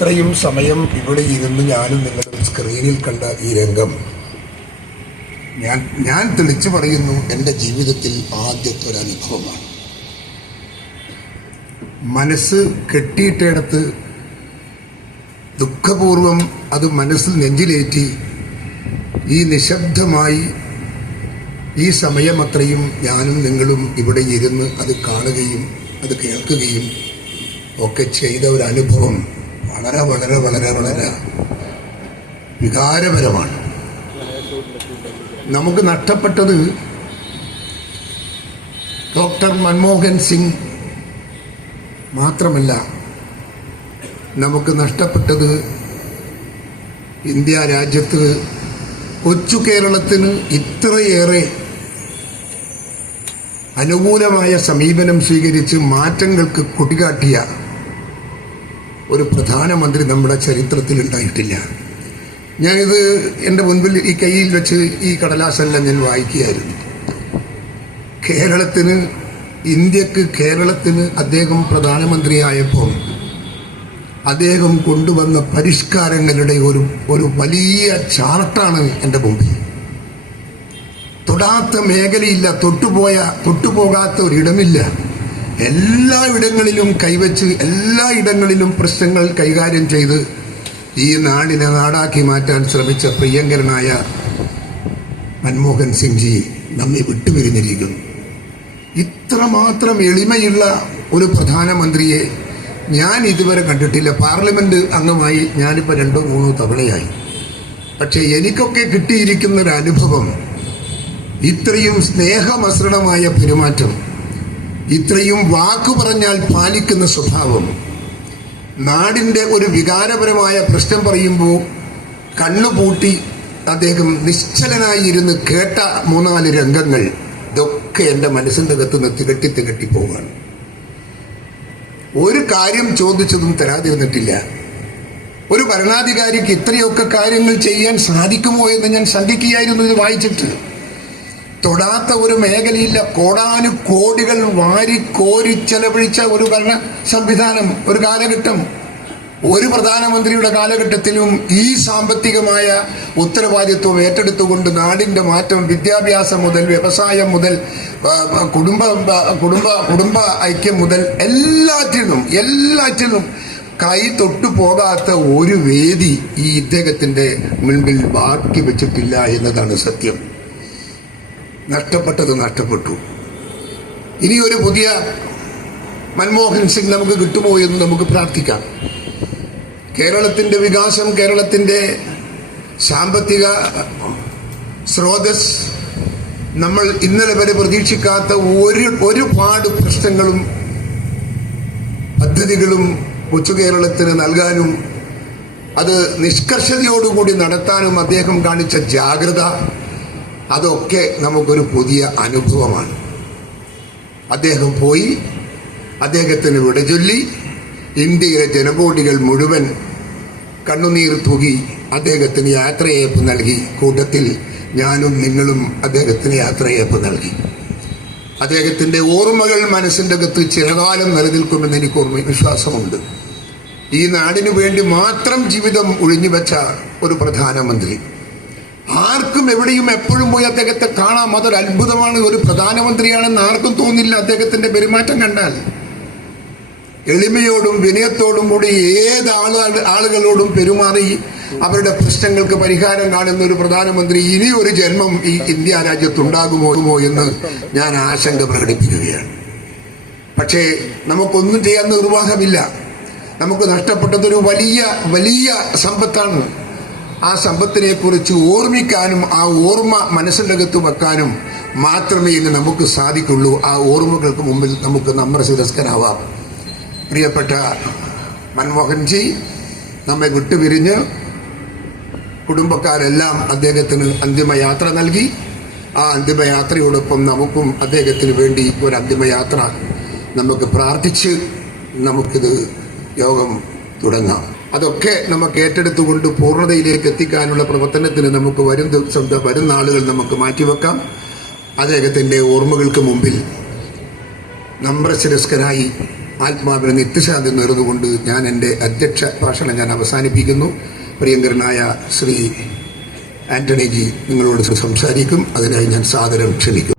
ഇത്രയും സമയം ഇവിടെ ഇരുന്ന് ഞാനും നിങ്ങളും സ്ക്രീനിൽ കണ്ട ഈ രംഗം ഞാൻ തെളിച്ചു പറയുന്നു, എൻ്റെ ജീവിതത്തിൽ ആദ്യത്തെ ഒരു അനുഭവമാണ്. മനസ്സ് കെട്ടിയിട്ടിടത്ത് ദുഃഖപൂർവം അത് മനസ്സിൽ നെഞ്ചിലേറ്റി ഈ നിശബ്ദമായി ഈ സമയമത്രയും ഞാനും നിങ്ങളും ഇവിടെ ഇരുന്ന് അത് കാണുകയും അത് കേൾക്കുകയും ഒക്കെ ചെയ്ത ഒരു അനുഭവം വളരെ വളരെ വളരെ വളരെ വികാരപരമാണ്. നമുക്ക് നഷ്ടപ്പെട്ടത് ഡോക്ടർ മൻമോഹൻ സിംഗ് മാത്രമല്ല, നമുക്ക് നഷ്ടപ്പെട്ടത് ഇന്ത്യ രാജ്യത്ത് കൊച്ചു കേരളത്തിന് ഇത്രയേറെ അനുകൂലമായ സമീപനം സ്വീകരിച്ച് മാറ്റങ്ങൾക്ക് കൊടികാട്ടിയ ഒരു പ്രധാനമന്ത്രി നമ്മുടെ ചരിത്രത്തിൽ ഉണ്ടായിട്ടില്ല. ഞാനിത് എൻ്റെ മുൻപിൽ ഈ കയ്യിൽ വെച്ച് ഈ കടലാസെല്ലാം ഞാൻ വായിക്കുകയായിരുന്നു. കേരളത്തിന് അദ്ദേഹം പ്രധാനമന്ത്രിയായപ്പോൾ അദ്ദേഹം കൊണ്ടുവന്ന പരിഷ്കാരങ്ങളുടെ ഒരു വലിയ ചാർട്ടാണ് എൻ്റെ മുമ്പിൽ. തൊടാത്ത മേഖലയില്ല, തൊട്ടുപോകാത്ത ഒരിടമില്ല. എല്ലാ ഇടങ്ങളിലും കൈവച്ച് എല്ലാ ഇടങ്ങളിലും പ്രശ്നങ്ങൾ കൈകാര്യം ചെയ്ത് ഈ നാടിനെ നാടാക്കി മാറ്റാൻ ശ്രമിച്ച പ്രിയങ്കരനായ മൻമോഹൻ സിംഗ് ജി നമ്മെ വിട്ടുപിരിഞ്ഞിരിക്കുന്നു. ഇത്രമാത്രം എളിമയുള്ള ഒരു പ്രധാനമന്ത്രിയെ ഞാൻ ഇതുവരെ കണ്ടിട്ടില്ല. പാർലമെന്റ് അംഗമായി ഞാനിപ്പോൾ 2-3 തവണയായി. പക്ഷെ എനിക്കൊക്കെ കിട്ടിയിരിക്കുന്ന ഒരു അനുഭവം, ഇത്രയും സ്നേഹമസൃണമായ പെരുമാറ്റം, ഇത്രയും വാക്കു പറഞ്ഞാൽ പാലിക്കുന്ന സ്വഭാവം, നാടിൻ്റെ ഒരു വികാരപരമായ പ്രശ്നം പറയുമ്പോൾ കണ്ണുപൂട്ടി അദ്ദേഹം നിശ്ചലനായി ഇരുന്ന് കേട്ട 3-4 രംഗങ്ങൾ, ഇതൊക്കെ എൻ്റെ മനസ്സിൻ്റെ അകത്ത് തികട്ടി പോവുകയാണ്. ഒരു കാര്യം ചോദിച്ചതും തരാതിരുന്നിട്ടില്ല. ഒരു ഭരണാധികാരിക്ക് ഇത്രയൊക്കെ കാര്യങ്ങൾ ചെയ്യാൻ സാധിക്കുമോ എന്ന് ഞാൻ ശങ്കിക്കുകയായിരുന്നു ഇത് വായിച്ചിട്ട്. തൊടാത്ത ഒരു മേഖലയില്ല, കോടാനുകോടികൾ വാരിക്കോരി ചെലവഴിച്ച ഒരു ഭരണ സംവിധാനം, ഒരു കാലഘട്ടം. ഒരു പ്രധാനമന്ത്രിയുടെ കാലഘട്ടത്തിലും ഈ സാമ്പത്തികമായ ഉത്തരവാദിത്വം ഏറ്റെടുത്തുകൊണ്ട് നാടിന്റെ മാറ്റം, വിദ്യാഭ്യാസം മുതൽ വ്യവസായം മുതൽ കുടുംബ ഐക്യം മുതൽ എല്ലാറ്റിനും കൈ തൊട്ടു പോകാത്ത ഒരു വേദി ഈ ഇദ്ദേഹത്തിന്റെ മുൻപിൽ ബാക്കി വെച്ചിട്ടില്ല എന്നതാണ് സത്യം. നഷ്ടപ്പെട്ടത് നഷ്ടപ്പെട്ടു. ഇനി ഒരു പുതിയ മൻമോഹൻ സിംഗ് നമുക്ക് കിട്ടുമോ എന്ന് നമുക്ക് പ്രാർത്ഥിക്കാം. കേരളത്തിന്റെ വികാസം, കേരളത്തിന്റെ സാമ്പത്തിക സ്രോതസ്, നമ്മൾ ഇന്നലെ വരെ പ്രതീക്ഷിക്കാത്ത ഒരുപാട് പ്രശ്നങ്ങളും പദ്ധതികളും കൊച്ചു കേരളത്തിന് നൽകാനും അത് നിഷ്കർഷതയോടുകൂടി നടത്താനും അദ്ദേഹം കാണിച്ച ജാഗ്രത, അതൊക്കെ നമുക്കൊരു പുതിയ അനുഭവമാണ്. അദ്ദേഹം പോയി, അദ്ദേഹത്തിന് വിട ചൊല്ലി, ഇന്ത്യയിലെ ജനകോടികൾ മുഴുവൻ കണ്ണുനീർ തൂകി അദ്ദേഹത്തിന് യാത്രയയപ്പ് നൽകി. കൂട്ടത്തിൽ ഞാനും നിങ്ങളും അദ്ദേഹത്തിന് യാത്രയയപ്പ് നൽകി. അദ്ദേഹത്തിന്റെ ഓർമ്മകൾ മനസ്സിൻ്റെ അകത്ത് ചിരകാലം നിലനിൽക്കുമെന്ന് എനിക്ക് വിശ്വാസമുണ്ട്. ഈ നാടിനു വേണ്ടി മാത്രം ജീവിതം ഒഴിഞ്ഞുവെച്ച ഒരു പ്രധാനമന്ത്രി. ആർക്കും എവിടെയും എപ്പോഴും പോയി അദ്ദേഹത്തെ കാണാം. അതൊരു അത്ഭുതമാണ്. ഒരു പ്രധാനമന്ത്രിയാണെന്ന് ആർക്കും തോന്നില്ല അദ്ദേഹത്തിന്റെ പെരുമാറ്റം കണ്ടാൽ. എളിമയോടും വിനയത്തോടും കൂടി ആളുകളോടും പെരുമാറി അവരുടെ പ്രശ്നങ്ങൾക്ക് പരിഹാരം കാണുന്ന ഒരു പ്രധാനമന്ത്രി ഇനി ഒരു ജന്മം ഈ ഇന്ത്യ രാജ്യത്തുണ്ടാകുമോ എന്ന് ഞാൻ ആശങ്ക പ്രകടിപ്പിക്കുകയാണ്. പക്ഷേ നമുക്കൊന്നും ചെയ്യാൻ നിർവാഹമില്ല. നമുക്ക് നഷ്ടപ്പെട്ടതൊരു വലിയ സമ്പത്താണ്. ആ സമ്പത്തിനെ കുറിച്ച് ഓർമ്മിക്കാനും ആ ഓർമ്മ മനസ്സിൻ്റെ അകത്ത് വെക്കാനും മാത്രമേ ഇന്ന് നമുക്ക് സാധിക്കുള്ളൂ. ആ ഓർമ്മകൾക്ക് മുമ്പിൽ നമുക്ക് നമ്രശിരസ്കരാവാം. പ്രിയപ്പെട്ട മൻമോഹൻജി നമ്മെ വിട്ടുപിരിഞ്ഞ് കുടുംബക്കാരെല്ലാം അദ്ദേഹത്തിന് അന്തിമയാത്ര നൽകി. ആ അന്തിമയാത്രയോടൊപ്പം നമുക്കും അദ്ദേഹത്തിന് വേണ്ടി ഒരു അന്തിമയാത്ര നമുക്ക് പ്രാർത്ഥിച്ച് നമുക്കിത് യോഗം തുടങ്ങാം. അതൊക്കെ നമുക്ക് ഏറ്റെടുത്തുകൊണ്ട് പൂർണ്ണതയിലേക്ക് എത്തിക്കാനുള്ള പ്രവർത്തനത്തിന് നമുക്ക് വരും നാളുകൾ നമുക്ക് മാറ്റിവെക്കാം. അദ്ദേഹത്തിന്റെ ഓർമ്മകൾക്ക് മുമ്പിൽ നമ്രശിരസ്കനായി ആത്മാവിന് നിത്യശാന്തി നേർന്നുകൊണ്ട് ഞാൻ എൻ്റെ അധ്യക്ഷ ഭാഷണം ഞാൻ അവസാനിപ്പിക്കുന്നു. പ്രിയങ്കരനായ ശ്രീ ആന്റണി ജി നിങ്ങളോട് സംസാരിക്കും. അതിനായി ഞാൻ സാദരം ക്ഷണിക്കും.